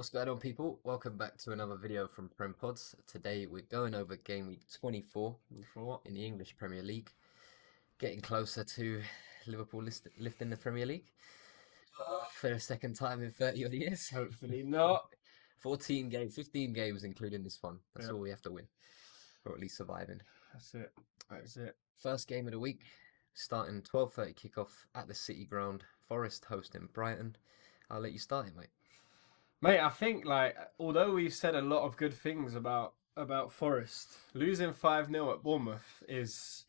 What's going on, people? Welcome back to another video from Prem Pods. Today we're going over game week 24 in the English Premier League, getting closer to Liverpool lifting the Premier League for the second time in 30 odd years. Hopefully not. 15 games including this one. That's all we have to win, or at least surviving. That's it. First game of the week, starting 12:30 kickoff at the City Ground. Forest hosting Brighton. I'll let you start it, mate. Mate, I think although we've said a lot of good things about Forest, losing 5-0 at Bournemouth is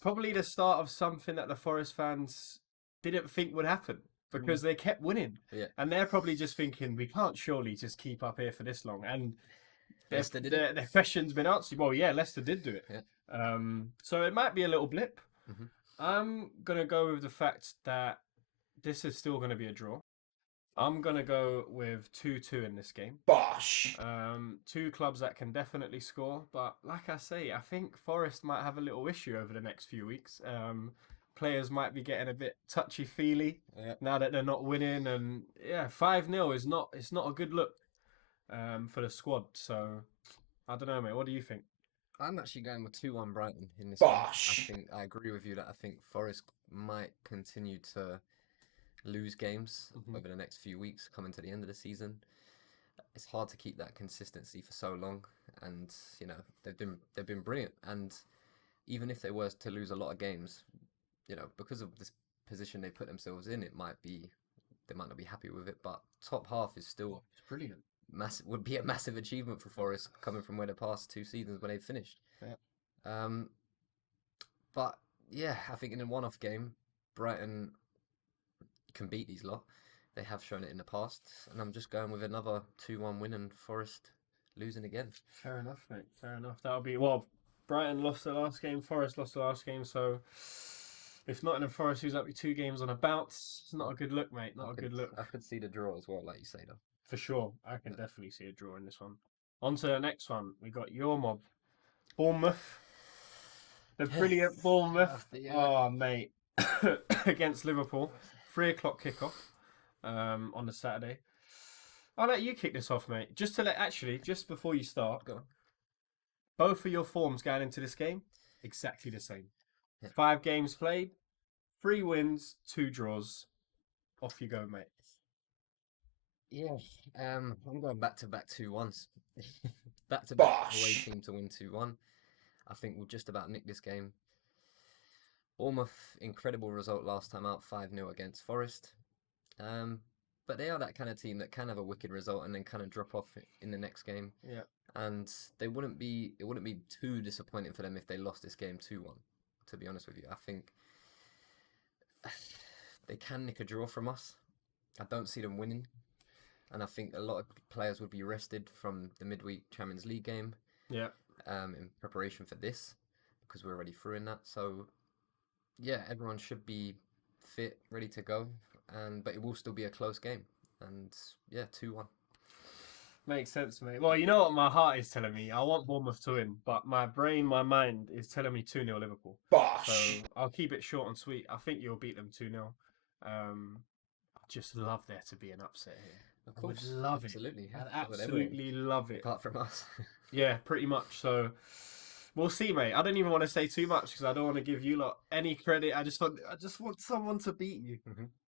probably the start of something that the Forest fans didn't think would happen because they kept winning. Yeah. And they're probably just thinking, we can't surely just keep up here for this long. And their question's been answered. Well, yeah, Leicester did do it. Yeah. So it might be a little blip. I'm going to go with the fact that this is still going to be a draw. I'm going to go with 2-2 in this game. Bosh! Two clubs that can definitely score. But like I say, I think Forest might have a little issue over the next few weeks. Players might be getting a bit touchy-feely now that they're not winning. And yeah, 5-0 is not a good look for the squad. So I don't know, mate. What do you think? I'm actually going with 2-1 Brighton in this Bosh! one. I agree with you that I think Forest might continue to lose games over the next few weeks, coming to the end of the season. It's hard to keep that consistency for so long, and you know they've been brilliant. And even if they were to lose a lot of games, you know, because of this position they put themselves in, they might not be happy with it. But top half is still brilliant. Would be a massive achievement for Forest coming from where the past two seasons when they finished. Yeah. But yeah, I think in a one-off game, Brighton can beat these lot. They have shown it in the past, and I'm just going with another 2-1 win and Forest losing again. Fair enough, mate. Fair enough. That'll be Brighton lost the last game, Forest lost the last game, so if Nottingham Forest lose up 2 games on a bounce, it's not a good look, mate. Not a good look. I could see the draw as well, like you say, though. For sure, I can definitely see a draw in this one. On to the next one. We got your mob, Bournemouth. The brilliant Bournemouth. Oh, mate. Against Liverpool. 3 o'clock kickoff on the Saturday. I'll let you kick this off, mate. Just before you start, go on. Both of your forms going into this game, exactly the same. Yeah. 5 games played, 3 wins, 2 draws. Off you go, mate. Yeah, I'm going back-to-back 2-1s. Back-to-back away team to win 2-1. I think we'll just about nick this game. Bournemouth, incredible result last time out, 5-0 against Forest. But they are that kind of team that can have a wicked result and then kind of drop off in the next game. Yeah. And it wouldn't be too disappointing for them if they lost this game 2-1, to be honest with you. I think they can nick a draw from us. I don't see them winning. And I think a lot of players would be rested from the midweek Champions League game. Yeah. In preparation for this, because we're already through in that. So yeah, everyone should be fit, ready to go, but it will still be a close game. And yeah, 2-1. Makes sense, mate. Well, you know what my heart is telling me? I want Bournemouth to win, but my mind is telling me 2-0 Liverpool. Bosh! So I'll keep it short and sweet. I think you'll beat them 2-0. I just love there to be an upset here. Of course, I would love absolutely. it. I'd absolutely love it. Apart from us. Yeah, pretty much. So we'll see, mate. I don't even want to say too much because I don't want to give you lot any credit. I just want someone to beat you,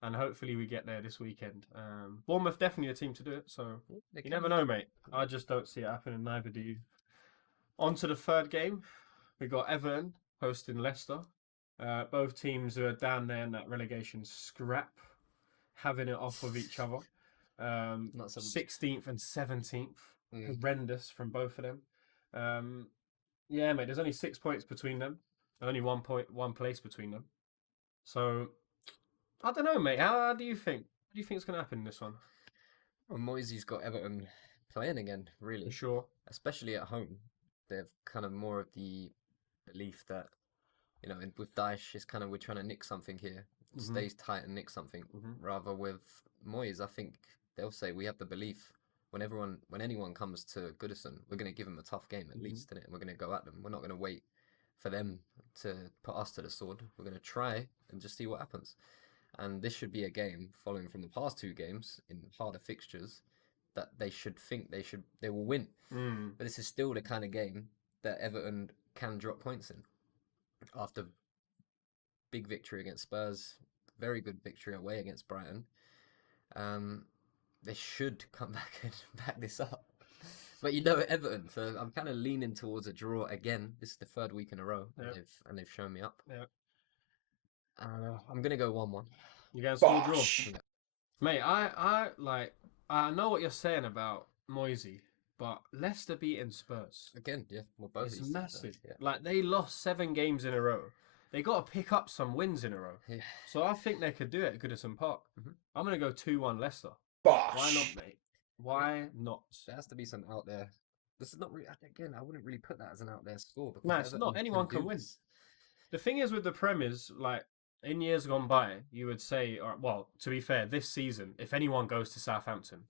and hopefully we get there this weekend. Bournemouth definitely a team to do it. So you never know, mate. I just don't see it happening. Neither do you. On to the third game. We got Everton hosting Leicester. Both teams are down there in that relegation scrap, having it off with each other. 16th and 17th. Horrendous from both of them. Yeah, mate, there's only 6 points between them. Only 1 place between them. So, I don't know, mate. How do you think? What do you think is going to happen in this one? Well, Moisey's got Everton playing again, really. For sure. Especially at home. They have kind of more of the belief that, you know, with Daesh, it's kind of we're trying to nick something here. Stays tight and nick something. Rather with Moyes, I think they'll say we have the belief when anyone comes to Goodison, we're going to give them a tough game at least, and we're going to go at them. We're not going to wait for them to put us to the sword. We're going to try and just see what happens. And this should be a game following from the past 2 games in harder fixtures that they will win. Mm. But this is still the kind of game that Everton can drop points in. After big victory against Spurs, very good victory away against Brighton, they should come back and back this up. But Everton, so I'm kind of leaning towards a draw again. This is the third week in a row, and they've shown me up. Yeah. I'm gonna go 1-1. You guys score draw, yeah. Mate. I know what you're saying about Moisey, but Leicester beating Spurs again. Yeah, well, both. It's massive. Yeah. Like they lost 7 games in a row. They got to pick up some wins in a row. Yeah. So I think they could do it at Goodison Park. Mm-hmm. I'm gonna go 2-1 Leicester. Bosh. Why not, mate? Why not? There has to be some out there. This is not really. Again, I wouldn't really put that as an out there score. No, it's not. Anyone can win. The thing is with the Prem is, like, in years gone by, you would say, well, to be fair, this season, if anyone goes to Southampton,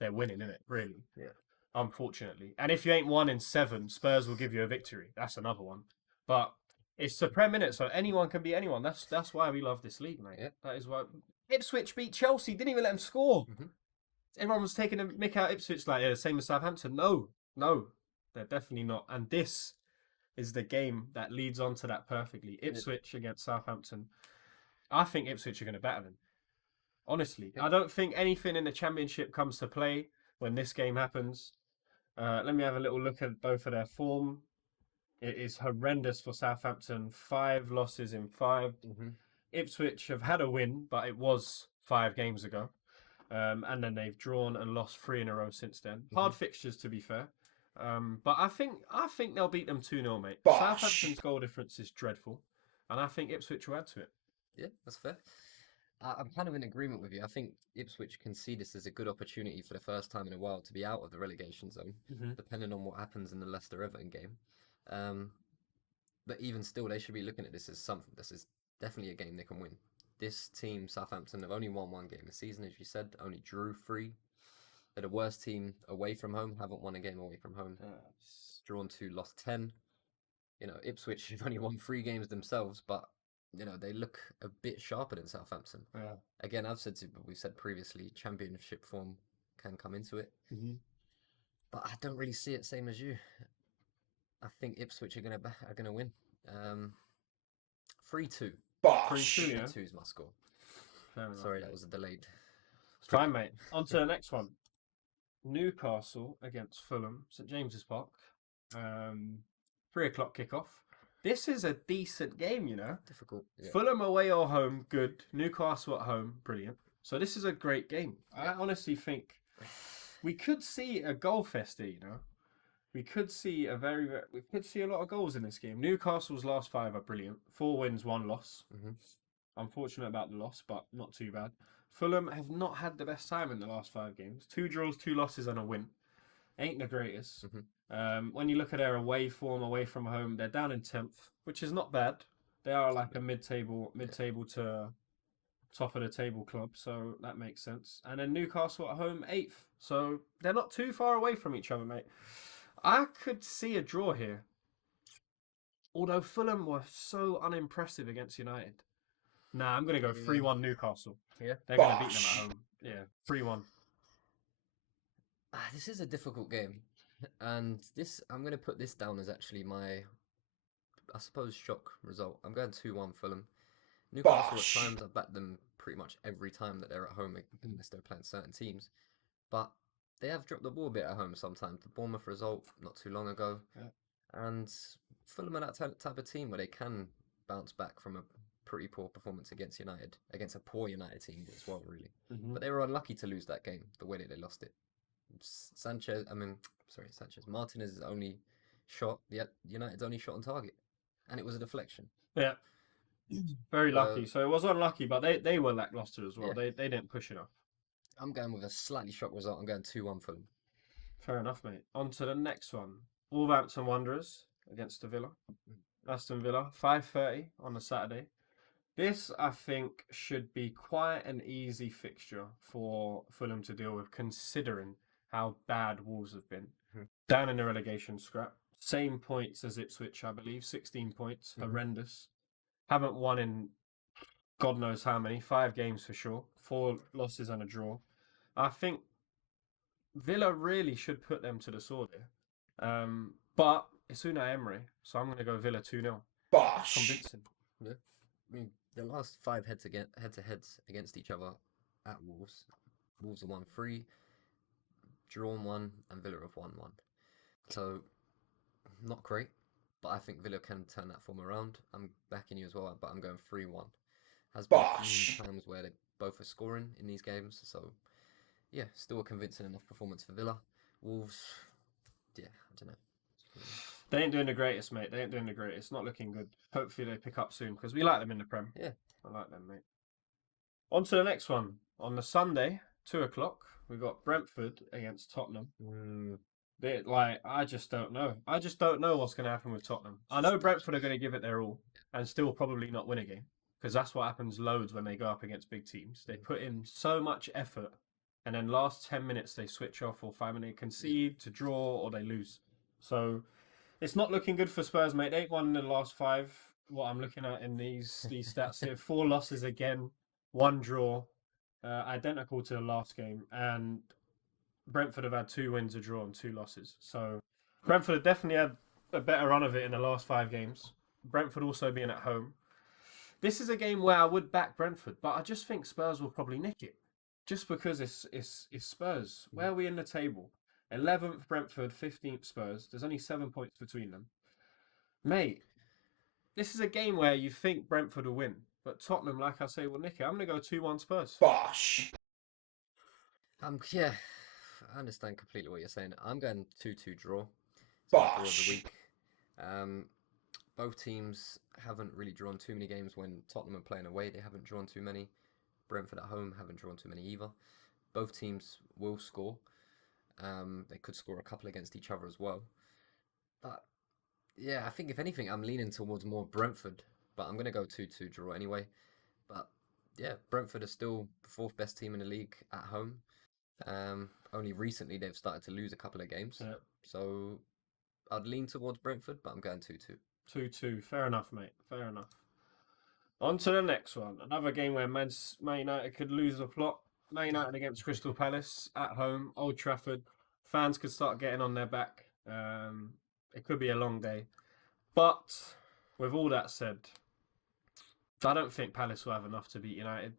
they're winning, innit? Really? Yeah. Unfortunately. And if you ain't won in 7, Spurs will give you a victory. That's another one. But it's the Prem, innit? So anyone can beat anyone. That's why we love this league, mate. Yeah. That is why. Ipswich beat Chelsea. Didn't even let them score. Mm-hmm. Everyone was taking a mick out Ipswich, like, yeah, same as Southampton. No, they're definitely not. And this is the game that leads on to that perfectly. Ipswich against Southampton. I think Ipswich are going to batter them. Honestly, I don't think anything in the Championship comes to play when this game happens. Let me have a little look at both of their form. It is horrendous for Southampton. 5 losses in 5. Mm-hmm. Ipswich have had a win, but it was 5 games ago. And then they've drawn and lost 3 in a row since then. Hard fixtures, to be fair. But I think they'll beat them 2-0, mate. Bosh. Southampton's goal difference is dreadful. And I think Ipswich will add to it. Yeah, that's fair. I'm kind of in agreement with you. I think Ipswich can see this as a good opportunity for the first time in a while to be out of the relegation zone, depending on what happens in the Leicester-Everton game. But even still, they should be looking at this as something. This is definitely a game they can win. This team, Southampton, have only won 1 game this season, as you said, only drew 3. They're the worst team away from home, haven't won a game away from home. Drawn 2, lost 10. Ipswich have only won 3 games themselves, but they look a bit sharper than Southampton. Yeah. Again, we've said previously, Championship form can come into it. Mm-hmm. But I don't really see it same as you. I think Ipswich are gonna win. 3-2. 3-2, yeah. 3-2 is my score. Fair enough, Sorry, mate. that was a delayed. Fine, mate. On to the next one. Newcastle against Fulham, St James's Park. 3 o'clock kickoff. This is a decent game, Difficult. Yeah. Fulham away or home, good. Newcastle at home, brilliant. So this is a great game. I honestly think we could see a goal fest here, We could see a lot of goals in this game. Newcastle's last 5 are brilliant. 4 wins, 1 loss. Mm-hmm. Unfortunate about the loss, but not too bad. Fulham have not had the best time in the last 5 games. 2 draws, 2 losses, and a win. Ain't the greatest. Mm-hmm. When you look at their away form, away from home, they're down in 10th, which is not bad. They are like a mid-table to top of the table club, so that makes sense. And then Newcastle at home, 8th. So they're not too far away from each other, mate. I could see a draw here. Although Fulham were so unimpressive against United. Nah, I'm going to go 3-1 Newcastle. Yeah? They're going to beat them at home. Yeah, 3-1. This is a difficult game. And I'm going to put this down as actually my, I suppose, shock result. I'm going 2-1 Fulham. Newcastle at times, I've backed them pretty much every time that they're at home, unless they're playing certain teams. But they have dropped the ball a bit at home sometimes. The Bournemouth result not too long ago. Yeah. And Fulham are that type of team where they can bounce back from a pretty poor performance against United, against a poor United team as well, really. Mm-hmm. But they were unlucky to lose that game, the way that they lost it. Martinez's only shot, United's only shot on target. And it was a deflection. Yeah. Very lucky. So it was unlucky, but they were lackluster as well. Yeah. They didn't push enough. I'm going with a slightly shock result. I'm going 2-1 Fulham. Fair enough, mate. On to the next one. Wolverhampton Wanderers against Villa. Aston Villa, 5:30 on a Saturday. This, I think, should be quite an easy fixture for Fulham to deal with, considering how bad Wolves have been. Mm-hmm. Down in the relegation scrap. Same points as Ipswich, I believe. 16 points. Mm-hmm. Horrendous. Haven't won in God knows how many. 5 games for sure. 4 losses and a draw. I think Villa really should put them to the sword here. But it's Unai Emery, so I'm going to go Villa 2-0. Bosh. Convincing. Yeah. I mean, the last 5 head-to-heads against each other at Wolves. Wolves have won 3, drawn 1, and Villa have won 1. So, not great, but I think Villa can turn that form around. I'm backing you as well, but I'm going 3-1. Has been a few times where they both are scoring in these games, so yeah, still a convincing enough performance for Villa. Wolves, yeah, I don't know. They ain't doing the greatest, mate. They ain't doing the greatest. Not looking good. Hopefully they pick up soon because we like them in the Prem. Yeah. I like them, mate. On to the next one. On the Sunday, 2 o'clock, we got Brentford against Tottenham. I just don't know. I just don't know what's going to happen with Tottenham. I know Brentford are going to give it their all and still probably not win a game because that's what happens loads when they go up against big teams. They put in so much effort and then last 10 minutes they switch off or 5 minutes, concede to draw or they lose. So it's not looking good for Spurs, mate. They ain't won in the last 5. What I'm looking at in these stats here, 4 losses again, 1 draw, identical to the last game, and Brentford have had 2 wins, a draw, and 2 losses. So Brentford have definitely had a better run of it in the last 5 games. Brentford also being at home. This is a game where I would back Brentford, but I just think Spurs will probably nick it, just because it's Spurs. Where are we in the table? 11th Brentford, 15th Spurs. There's only 7 points between them. Mate, this is a game where you think Brentford will win, but Tottenham, like I say, will nick it. I'm going to go 2-1 Spurs. Bosh. Yeah, I understand completely what you're saying. I'm going 2-2 draw. Bosh. Draw of the week. Both teams haven't really drawn too many games when Tottenham are playing away. They haven't drawn too many. Brentford at home haven't drawn too many either. Both teams will score. They could score a couple against each other as well. But yeah, I think if anything, I'm leaning towards more Brentford. But I'm going to go 2-2 draw anyway. But yeah, Brentford are still the 4th best team in the league at home. Only recently they've started to lose a couple of games. Yeah. So I'd lean towards Brentford, but I'm going 2-2. 2-2. Fair enough, mate. Fair enough. On to the next one. Another game where Man United could lose the plot. Man United against Crystal Palace at home, Old Trafford. Fans could start getting on their back. It could be a long day. But with all that said, I don't think Palace will have enough to beat United.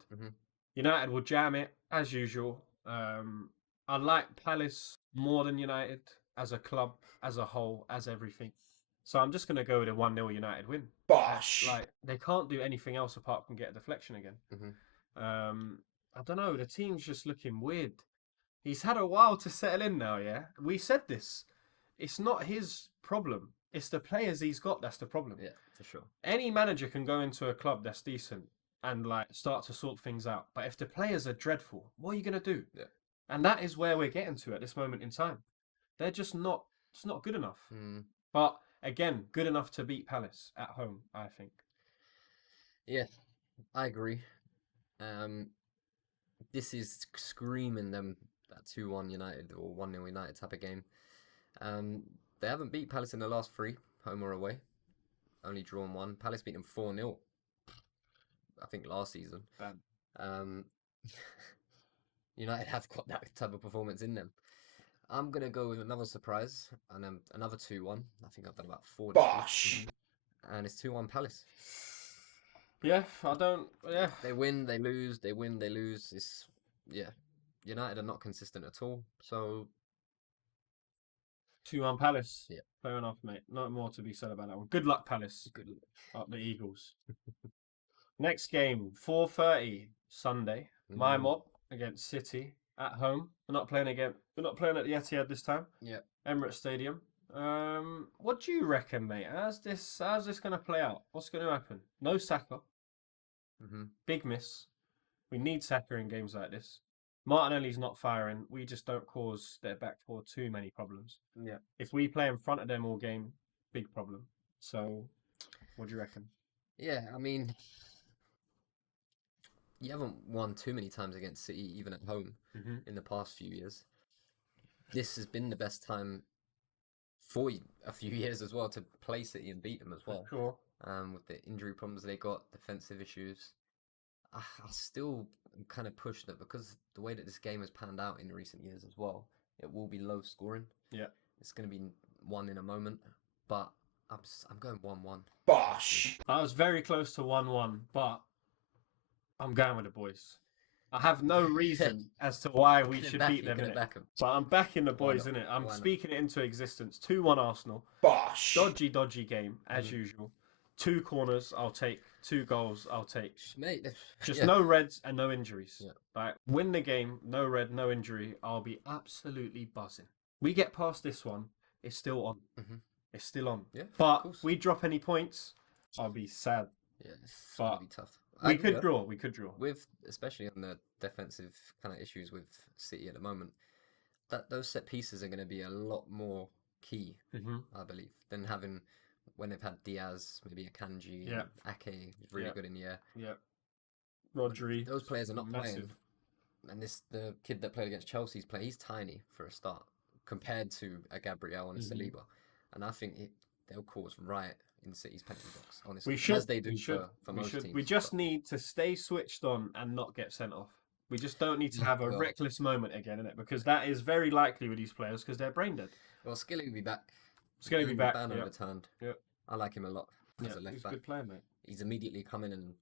United will jam it, as usual. I like Palace more than United as a club, as a whole, as everything. So I'm just going to go with a 1-0 United win. Bosh. Like, they can't do anything else apart from get a deflection again. I don't know. The team's just looking weird. He's had a while to settle in now, yeah? We said this. It's not his problem. It's the players he's got that's the problem. Yeah, for sure. Any manager can go into a club that's decent and like start to sort things out. But if the players are dreadful, what are you going to do? Yeah. And that is where we're getting to at this moment in time. They're just not good enough. But again, good enough to beat Palace at home, I think. Yeah, I agree. This is screaming them that 2-1 United or 1-0 United type of game. They haven't beat Palace in the last 3, home or away. Only drawn 1. Palace beat them 4-0, I think, last season. United have got that type of performance in them. I'm going to go with another surprise and another 2-1. I think I've done about 4. Bosh. And it's 2-1 Palace. Yeah, I don't... Yeah. They win, they lose. They win, they lose. It's... Yeah. United are not consistent at all. So... 2-1 Palace. Yeah. Fair enough, mate. Not more to be said about that one. Good luck, Palace. Good luck. Up the Eagles. Next game, 4:30 Sunday. My mob against City at home. We're not playing at the Etihad this time. Yeah. Emirates Stadium. What do you reckon, mate? How's this going to play out? What's going to happen? No Saka. Big miss. We need Saka in games like this. Martinelli's not firing. We just don't cause their back four too many problems. Yeah. If we play in front of them all game, big problem. So, what do you reckon? Yeah, I mean, you haven't won too many times against City, even at home, in the past few years. This has been the best time for a few years as well to play City and beat them as well. Sure. With the injury problems they got, defensive issues. I still kind of push that because the way that this game has panned out in recent years as well, It will be low scoring. Yeah. It's going to be 1 in a moment, but I'm going 1-1. Bosh. I was very close to 1-1, but I'm going with the boys. I have no reason as to why we should beat them in it. But I'm backing the boys in it. I'm speaking it into existence. 2-1 Arsenal. Bosh. Dodgy game, as usual. 2 corners, I'll take. 2 goals, I'll take. Mate, just no reds and no injuries. Like, win the game, no red, no injury. I'll be absolutely buzzing. We get past this one, it's still on. It's still on. Yeah, but we drop any points, I'll be sad. Yeah, it's going to be tough. We could draw. We could draw. With especially on the defensive kind of issues with City at the moment, that those set pieces are going to be a lot more key, I believe, than having when they've had Diaz, maybe a Kanji, Ake, who's really good in the air. Yeah. Rodri. Those players are not massive. playing. And the kid that played against Chelsea's play, he's tiny for a start compared to a Gabriel and a Saliba. And I think they'll cause riot in City's penalty box, honestly. We should. As they do for most teams. We just need to stay switched on and not get sent off. We just don't need to have a reckless moment again, innit? Because that is very likely with these players because they're brain dead. Well, Skilly will be back. Skilly will be back. Ban overturned. Yep. I like him a lot as a left he's back. a good player, mate. He's immediately come in and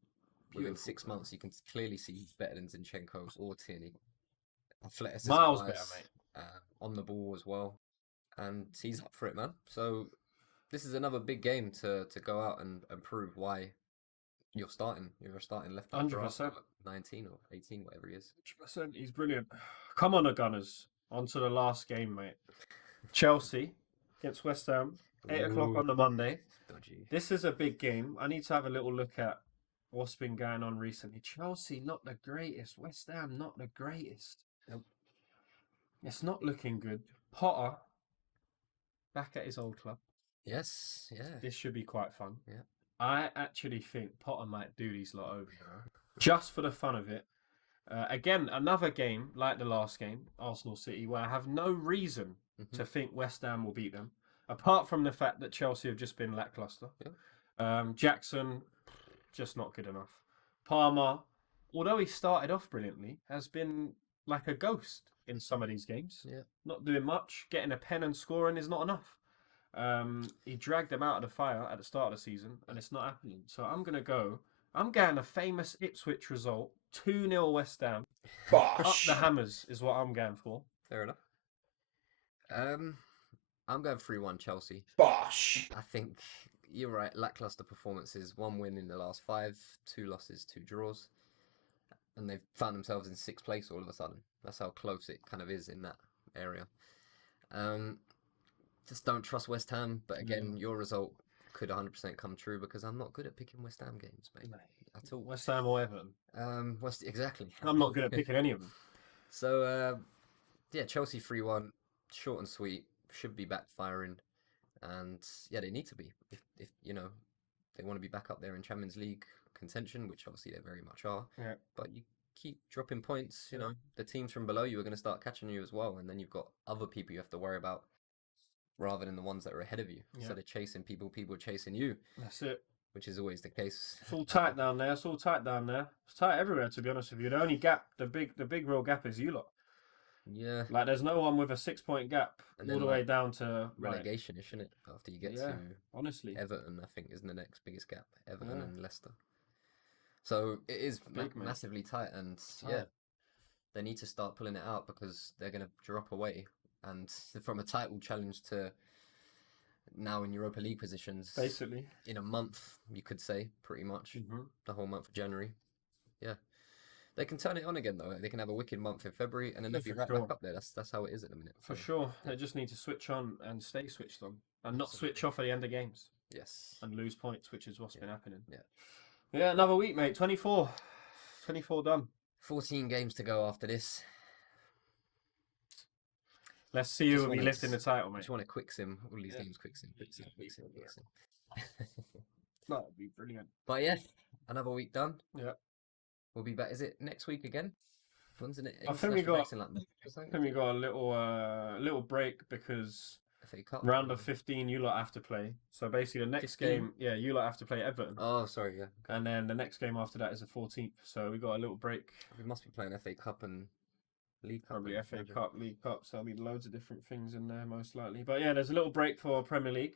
within 6 months you can clearly see he's better than Zinchenko or Tierney. Athleticism miles better, mate. On the ball as well, and he's up for it, man. So this is another big game to go out and prove why you're starting. You're a starting left back. 100%. 19 or 18, whatever he is. 100%. He's brilliant. Come on, the Gunners. On to the last game, mate. Chelsea against West Ham. 8 o'clock on the Monday. Dodgy. This is a big game. I need to have a little look at what's been going on recently. Chelsea, not the greatest. West Ham, not the greatest. Nope. It's not looking good. Potter, back at his old club. Yes, yeah. This should be quite fun. Yeah. I actually think Potter might do these lot over. Just for the fun of it. Again, another game like the last game, Arsenal City, where I have no reason to think West Ham will beat them. Apart from the fact that Chelsea have just been lackluster. Yeah. Jackson, just not good enough. Palmer, although he started off brilliantly, has been like a ghost in some of these games. Yeah. Not doing much. Getting a pen and scoring is not enough. He dragged them out of the fire at the start of the season, and it's not happening. So I'm going a famous Ipswich result, 2-0 West Ham. Bosh. Up the hammers is what I'm going for. Fair enough. I'm going 3-1 Chelsea. Bosh. I think you're right. Lackluster performances. 1 win in the last 5, 2 losses, 2 draws. And they've found themselves in 6th place all of a sudden. That's how close it kind of is in that area. Just don't trust West Ham. But again, your result could 100% come true because I'm not good at picking West Ham games, mate. At all. West Ham or Everton? Exactly. I'm not good at picking any of them. So, yeah, Chelsea 3-1. Short and sweet. Should be backfiring. And, yeah, they need to be. If you know, they want to be back up there in Champions League contention, which obviously they very much are. Yeah. But you keep dropping points, you know, the teams from below you are going to start catching you as well. And then you've got other people you have to worry about rather than the ones that are ahead of you. Yeah. So they're chasing people chasing you. That's it. Which is always the case. It's all tight down there. It's tight everywhere, to be honest with you. The only gap, the big real gap is you lot. Yeah. Like, there's no one with a 6-point gap and all the way down to relegation-ish, isn't it? After you get to honestly, Everton, I think, isn't the next biggest gap. Everton and Leicester. So it is massively tight, and they need to start pulling it out because they're going to drop away. And from a title challenge to now in Europa League positions, basically in a month, you could say, pretty much the whole month of January. Yeah, they can turn it on again though. They can have a wicked month in February, and then they'll be right back up there. That's how it is at the minute. For sure, they just need to switch on and stay switched on, and not switch off at the end of games. Yes, and lose points, which is what's been happening. Yeah, another week, mate. 24 done. 14 games to go after this. Let's see who will be lifting the title, mate. I just want to quick sim all these games. Quick sim. That would be brilliant. But yeah, another week done. Yeah. We'll be back. Is it next week again? When's it? I think we got a little break because FA Cup round of 15 you lot have to play. So basically the next 15? game, you lot have to play Everton. Oh, sorry, yeah. Okay. And then the next game after that is the 14th. So we got a little break. We must be playing FA Cup and League Cup. Probably and FA Champions. Cup, League Cup, so there'll be loads of different things in there most likely. But yeah, there's a little break for Premier League.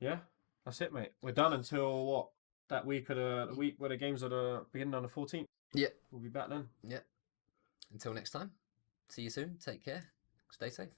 Yeah, that's it, mate. We're done until what? That week of the week where the games are the beginning on the 14th. Yeah. We'll be back then. Yeah. Until next time. See you soon. Take care. Stay safe.